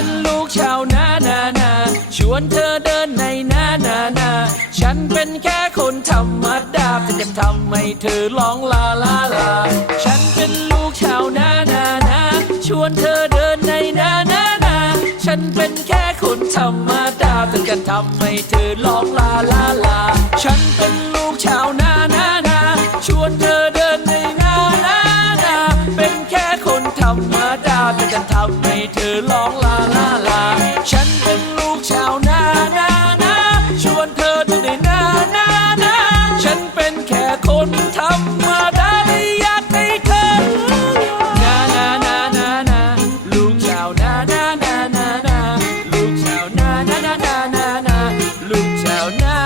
เป็นลูกชาวนานานา ชวนเธอเดินในนานานา ฉันเป็นแค่คนธรรมดาแต่จะทำให้เธอร้องลาลาลา ฉันเป็นลูกชาวนานานา ชวนเธอเดินในนานานา ฉันเป็นแค่คนธรรมดาแต่จะทำให้เธอร้องลาลาลา ฉันเป็นลูกชาว ธรรมดาแต่จะทำให้เธอร้องลาลาลา ฉันเป็นลูกชาวนานานาชวนเธอทุกในนานานาฉันเป็นแค่คนธรรมดาไม่อยากให้เธอนานานานานาลูกชาวนานานานานาลูกชาวนานานานานาลูกชาวนา